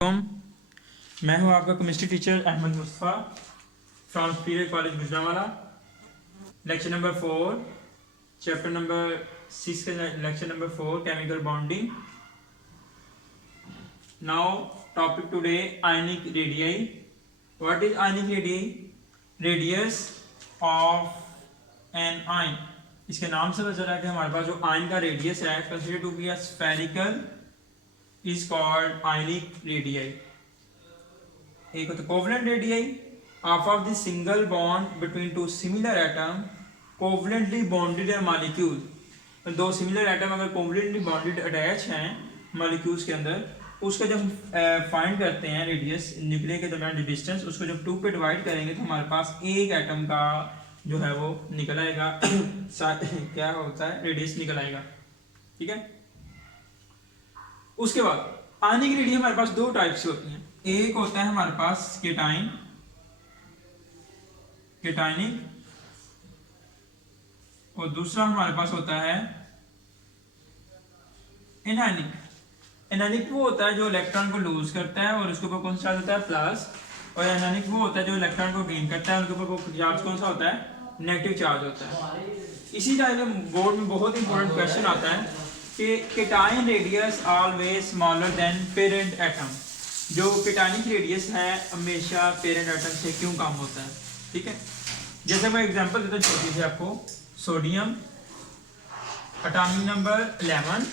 मैं हूं आपका chemistry teacher Ahmad Mustafa from period college Gujranwala. Lecture number 4 chapter number 6 का lecture number 4 chemical bonding. Now topic today ionic radii. What is ionic radii? Radius of an ion. इसके नाम से पता चला कि हमारे पास जो आयन का रेडियस है consider to be a spherical is called ionic radii. एक होता covalent radii of the single bond between two similar atom covalently bonded molecule। दो सिमिलर एटम अगर कोवलेंटली बॉन्डेड अटैच हैं मॉलिक्यूल्स के अंदर, उसका जब फाइंड करते हैं रेडियस न्यूक्लियर के दरमियान डिस्टेंस, उसको जब 2 पे डिवाइड करेंगे तो हमारे पास एक एटम का जो है वो निकल आएगा क्या होता है, रेडियस निकल आएगा। ठीक है। उसके बाद आयनिक रेडियस हमारे पास दो टाइप्स की होती हैं। एक होता है हमारे पास केटाइन, केटाइनिक, और दूसरा हमारे पास होता है एनायनिक। एनायनिक वो होता है जो इलेक्ट्रॉन को लूज करता है और उसके ऊपर कौन सा चार्ज होता है, प्लस। और एनायनिक वो होता है जो इलेक्ट्रॉन को गेन करता है, उनके ऊपर चार्ज कौन सा होता है, नेगेटिव चार्ज होता है। इसी टाइप में बोर्ड में बहुत इंपॉर्टेंट क्वेश्चन आता है कि cation radius always smaller than parent atom. जो केटाइनिक रेडियस है हमेशा पेरेंट एटम से क्यों कम होता है। ठीक है। जैसे मैं एग्जांपल देता हूँ छोटी सी आपको। सोडियम एटॉमिक नंबर 11,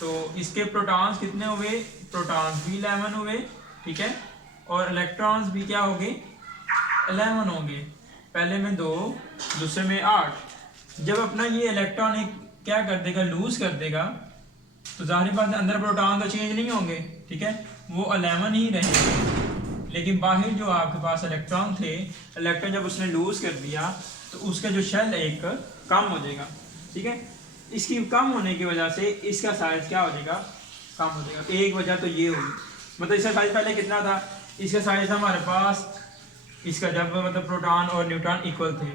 तो इसके प्रोटॉन्स कितने हुए, प्रोटॉन्स भी 11 हुए। ठीक है। और इलेक्ट्रॉन्स भी क्या होंगे, 11 होंगे। पहले में 2, दूसरे में 8। जब अपना ये इलेक्ट्रॉन एक क्या कर देगा, लूज कर देगा, तो जाहिर बात है अंदर प्रोटॉन तो चेंज नहीं होंगे। ठीक है। वो 11 ही रहेंगे, लेकिन बाहर जो आपके पास इलेक्ट्रॉन थे, इलेक्ट्रॉन जब उसने लूज कर दिया तो उसका जो शेल एक कम हो जाएगा। ठीक है। इसकी कम होने की वजह से इसका साइज क्या हो जाएगा, कम हो जाएगा। एक वजह तो ये होगी, मतलब इसका साइज पहले कितना था, इसका साइज था हमारे पास, इसका जब मतलब प्रोटॉन और न्यूट्रॉन इक्वल थे,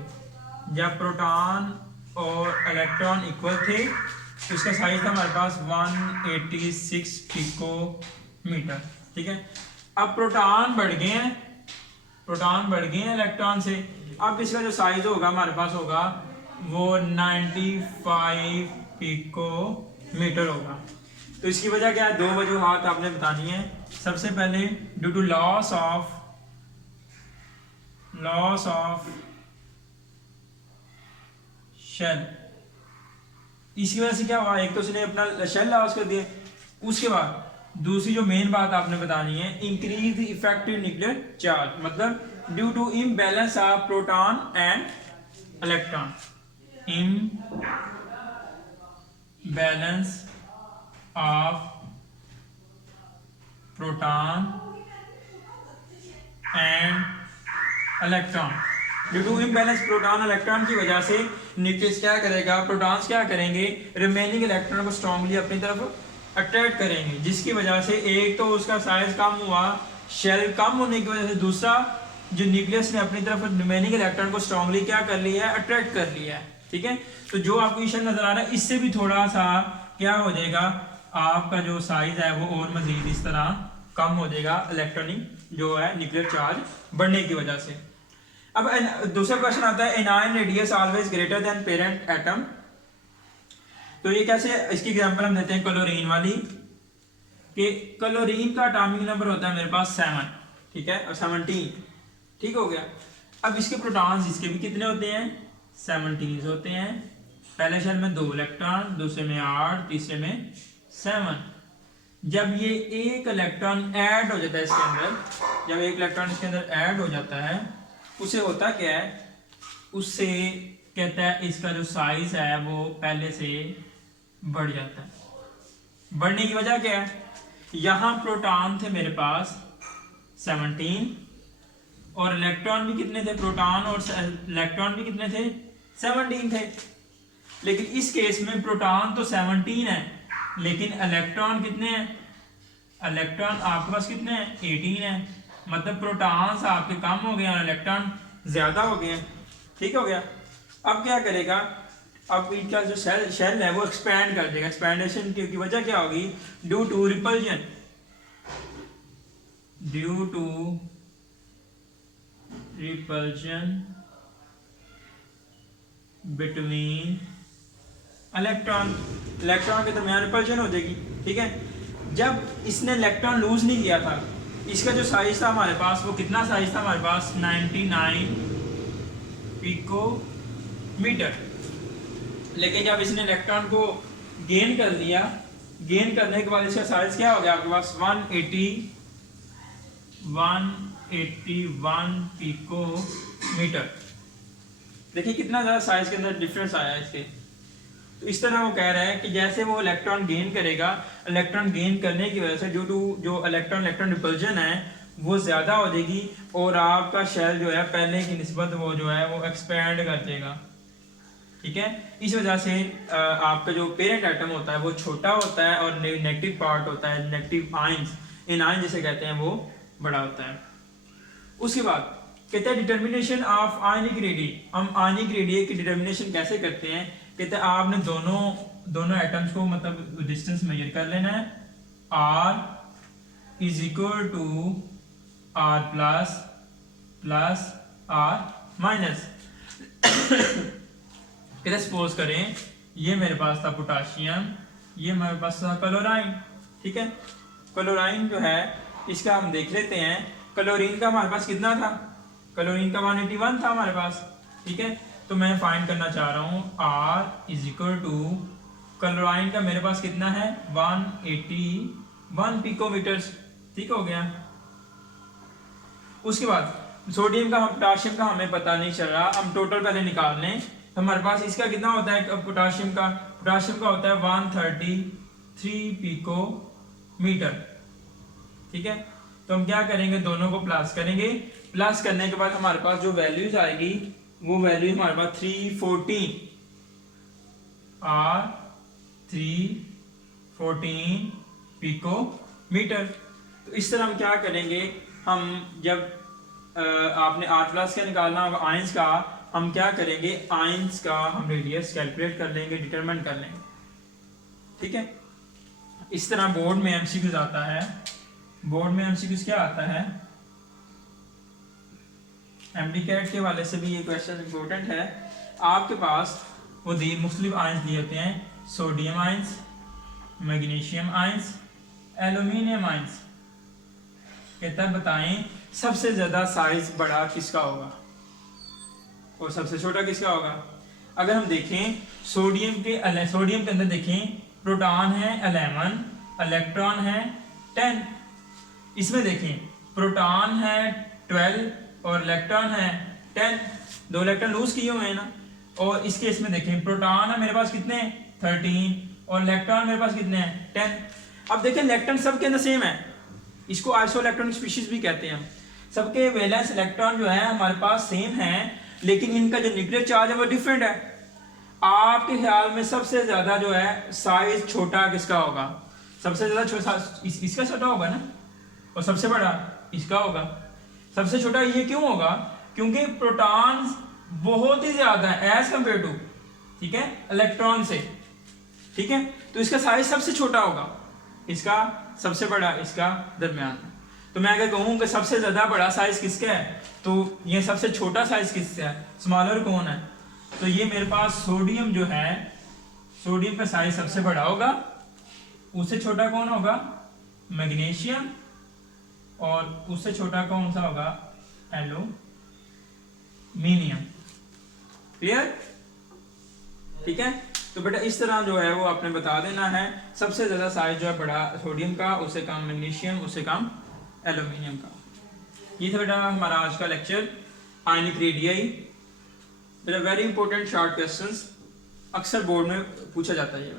जब प्रोटॉन और इलेक्ट्रॉन इक्वल थे तो इसका साइज था हमारे पास 186 पिकोमीटर। ठीक है। अब प्रोटॉन बढ़ गए हैं, प्रोटॉन बढ़ गए हैं इलेक्ट्रॉन से। अब इसका जो साइज होगा हमारे पास होगा वो 95 पिकोमीटर होगा। तो इसकी वजह क्या है, दो वजूहात आपने बतानी है। सबसे पहले due to loss of shell, इसकी वजह से क्या हुआ, एक तो उसने अपना शेल लॉस कर दिया। उसके बाद दूसरी जो मेन बात आपने बतानी है, increase the effective nuclear charge, मतलब due to imbalance of proton and electron, imbalance of proton and electron. Due to imbalance proton electron की वजह से न्यूक्लियस क्या करेगा, प्रोटॉन्स क्या करेंगे, रिमेनिंग इलेक्ट्रॉन को स्ट्रांगली अपनी तरफ अट्रैक्ट करेंगे, जिसकी वजह से एक तो उसका साइज कम हुआ, शेल कम होने की वजह से, दूसरा जो न्यूक्लियस ने अपनी तरफ रिमेनिंग इलेक्ट्रॉन को स्ट्रांगली क्या कर लिया है, अट्रैक्ट कर लिया है। ठीक है। तो जो आपको शेल नजर आ रहा है, इससे भी थोड़ा सा क्या हो जाएगा, आपका जो साइज है वो और मजीद इस तरह कम हो जाएगा, इलेक्ट्रॉनिक जो है न्यूक्लियर चार्ज बढ़ने की वजह से। अब दूसरा क्वेश्चन आता है, anion radius always greater than parent atom. तो ये कैसे, इसकी एग्जांपल हम देते हैं क्लोरीन वाली, कि क्लोरीन का एटॉमिक नंबर होता है मेरे पास 7। ठीक है। और 17, ठीक हो गया। अब इसके प्रोटॉन्स इसके भी कितने होते हैं, 17 होते हैं। पहले शेल में 2 इलेक्ट्रॉन, दूसरे में 8, तीसरे में 7। जब ये एक इलेक्ट्रॉन ऐड हो जाता है इसके अंदर, जब एक इलेक्ट्रॉन इसके अंदर ऐड हो जाता है, उसे होता क्या है, उससे कहता है इसका जो साइज है वो पहले से बढ़ जाता है। बढ़ने की वजह क्या है, यहाँ प्रोटॉन थे मेरे पास 17 और इलेक्ट्रॉन भी कितने थे, प्रोटॉन और इलेक्ट्रॉन भी कितने थे, 17 थे। लेकिन इस केस में प्रोटॉन तो 17 है, लेकिन इलेक्ट्रॉन कितने हैं, इलेक्ट्रॉन आपके पास कितने हैं, 18 है। मतलब प्रोटॉन्स आपके कम हो गए और इलेक्ट्रॉन ज्यादा हो गए। ठीक हो गया। अब क्या करेगा, अब इनका जो शेल है वो एक्सपैंड कर देगा। एक्सपैंडेशन की वजह क्या होगी, due to repulsion, due to repulsion between electron के दरमियान रिपल्शन हो जाएगी। ठीक है, जब इसने इलेक्ट्रॉन लूज नहीं किया था, इसका जो साइज था हमारे पास, वो कितना साइज था हमारे पास, 99 पिकोमीटर। लेकिन जब इसने इलेक्ट्रॉन को गेन कर लिया, गेन करने के बाद इसका साइज क्या हो गया आपके पास, 181 पिकोमीटर। देखिए कितना ज़्यादा साइज के अंदर डिफरेंस आया है इसके। तो इस तरह वो कह रहा है कि जैसे वो इलेक्ट्रॉन गेन करेगा, इलेक्ट्रॉन गेन करने की वजह से जो इलेक्ट्रॉन रिपल्जन है वो ज़्यादा हो जाएगी और आपका शेल जो है पहले की निस्बत वो जो है वो एक्सपेंड कर देगा। ठीक है, इस वजह से आपका जो पेरेंट एटम होता है वो छोटा होता है और नेगेटिव पार्ट होता है, नेगेटिव आयंस, इन आयन जिसे कहते हैं, वो बड़ा होता है। उसके बाद कहते हैं डिटर्मिनेशन ऑफ आयनिक रेडियस। हम आयनिक रेडियस की डिटर्मिनेशन कैसे करते हैं, कहते हैं आपने दोनों एटम्स को मतलब डिस्टेंस मेजर कर लेना है, r is equal to r plus r minus. कहते सपोज करें ये मेरे पास था पोटाशियम, ये मेरे पास था क्लोराइन। ठीक है, क्लोराइन जो है इसका हम देख लेते हैं, क्लोरीन का हमारे पास कितना था, क्लोरीन का 181 था हमारे पास। ठीक है, तो मैं फाइंड करना चाह रहा हूँ R is equal to chlorine का मेरे पास कितना है, 181 पिकोमीटर्स। ठीक हो गया। उसके बाद सोडियम का, पोटाशियम का हमें पता नहीं चल रहा, हम टोटल पहले निकाल लें। तो हमारे पास इसका कितना होता है, पोटाशियम का होता है 133 पिकोमीटर। ठीक है, तो हम क्या करेंगे, दोनों को प्लस करेंगे। प्लस करने के बाद हमारे पास जो वैल्यूज आएगी वो वैल्यू हमारे पास 314 पिकोमीटर। तो इस तरह हम क्या करेंगे, हम जब आपने R प्लस का निकालना होगा आयंस का, हम क्या करेंगे, आयंस का हम रेडियस कैलकुलेट कर लेंगे, डिटरमाइन कर लेंगे। ठीक है, इस तरह बोर्ड में एमसीक्यूज आता है। बोर्ड में एमसीक्यूज क्या आता है, एमडीकैट के वाले से भी ये क्वेश्चन इंपॉर्टेंट है। आपके पास वो मुख्तलिफ आयंस दिए होते हैं, sodium ions, magnesium ions, aluminium ions. कहता है बताएं सबसे ज्यादा साइज बड़ा किसका होगा और सबसे छोटा किसका होगा। अगर हम देखें सोडियम के अंदर देखें, प्रोटॉन है 11, इलेक्ट्रॉन है 10। इसमें देखें प्रोटॉन है 12 और इलेक्ट्रॉन है 10, 2 इलेक्ट्रॉन लूज किए हुए हैं ना। और इस केस में देखें प्रोटॉन है मेरे पास कितने, 13 और इलेक्ट्रॉन मेरे पास कितने हैं, 10। अब देखें इलेक्ट्रॉन सबके अंदर सेम है, इसको आइसो इलेक्ट्रॉनिक स्पीशीज भी कहते हैं। सबके वैलेंस इलेक्ट्रॉन जो है हमारे पास सेम है, लेकिन इनका जो न्यूक्लियर चार्ज है वो डिफरेंट है। आपके ख्याल में सबसे ज्यादा जो है साइज छोटा किसका होगा, सबसे ज्यादा इसका छोटा होगा ना, और सबसे बड़ा इसका होगा। सबसे छोटा ये क्यों होगा, क्योंकि प्रोटॉन्स बहुत ही ज्यादा है एज कंपेयर टू, ठीक है, इलेक्ट्रॉन से। ठीक है, तो इसका साइज सबसे छोटा होगा, इसका सबसे बड़ा, इसका दरमियान। तो मैं अगर कहूँ कि सबसे ज्यादा बड़ा साइज किसका है, तो ये सबसे छोटा साइज किसका है, स्मॉलर कौन है, तो ये मेरे पास सोडियम जो है, सोडियम का साइज सबसे बड़ा होगा। उससे छोटा कौन होगा, मैग्नीशियम, और उससे छोटा कौन सा होगा, एल्यूमिनियम। क्लियर, ठीक है। तो बेटा इस तरह जो है वो आपने बता देना है, सबसे ज्यादा साइज जो है बड़ा सोडियम का, उससे कम मैग्नीशियम, उससे कम एल्यूमिनियम का। ये था बेटा हमारा आज का लेक्चर आयनिक रेडियाई। बेटा वेरी इंपॉर्टेंट शॉर्ट क्वेश्चंस अक्सर बोर्ड में पूछा जाता है।